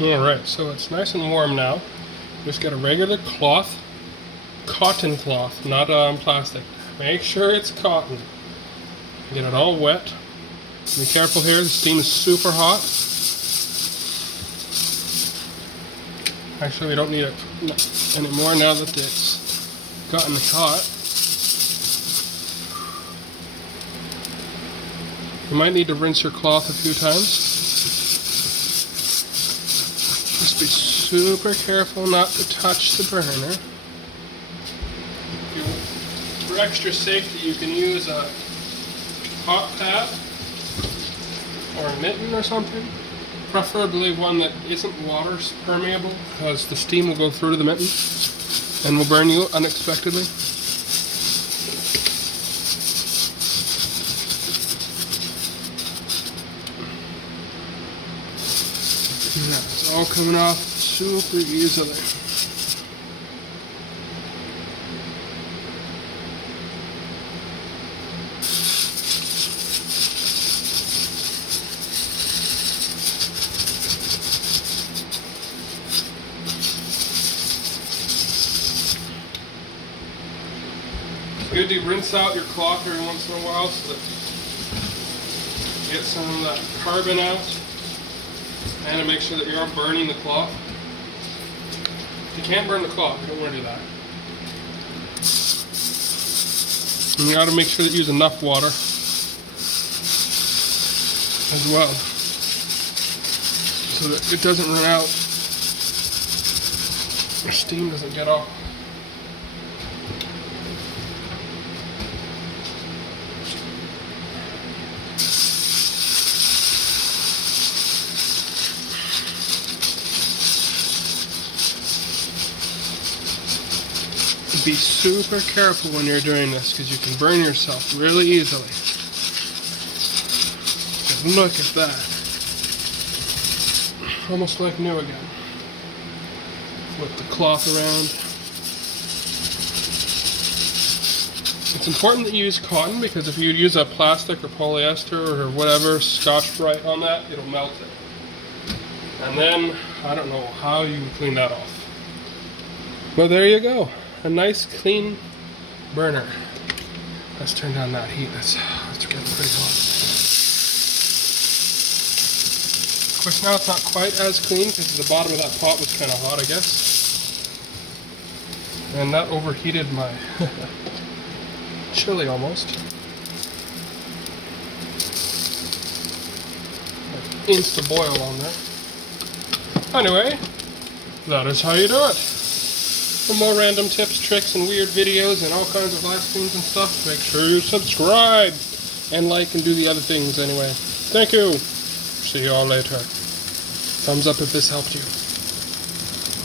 Alright, so it's nice and warm now. Just get a regular cloth, cotton cloth, not plastic. Make sure it's cotton. Get it all wet. Be careful here, the steam is super hot. Actually, we don't need it anymore now that it's gotten hot. You might need to rinse your cloth a few times. Just be super careful not to touch the burner. For extra safety, you can use a hot pad or a mitten or something. Preferably one that isn't water permeable, because the steam will go through to the mitten and will burn you unexpectedly. Yeah, it's all coming off super easily. Good to rinse out your cloth every once in a while so that you get some of that carbon out, and to make sure that you're not burning the cloth. If you can't burn the cloth, you don't want to do that. And you got to make sure that you use enough water as well, so that it doesn't run out, or steam doesn't get off. Be super careful when you're doing this, because you can burn yourself really easily. And look at that. Almost like new again. Flip the cloth around. It's important that you use cotton, because if you use a plastic or polyester or whatever, Scotch-Brite on that, it'll melt it. And then, I don't know how you clean that off. Well, there you go. A nice clean burner. Let's turn down that heat. It's getting pretty hot. Of course, now it's not quite as clean because the bottom of that pot was kind of hot, I guess. And that overheated my chili almost. Insta boil on there. Anyway, that is how you do it. For more random tips, tricks, and weird videos, and all kinds of live streams and stuff, make sure you subscribe and like and do the other things anyway. Thank you. See you all later. Thumbs up if this helped you.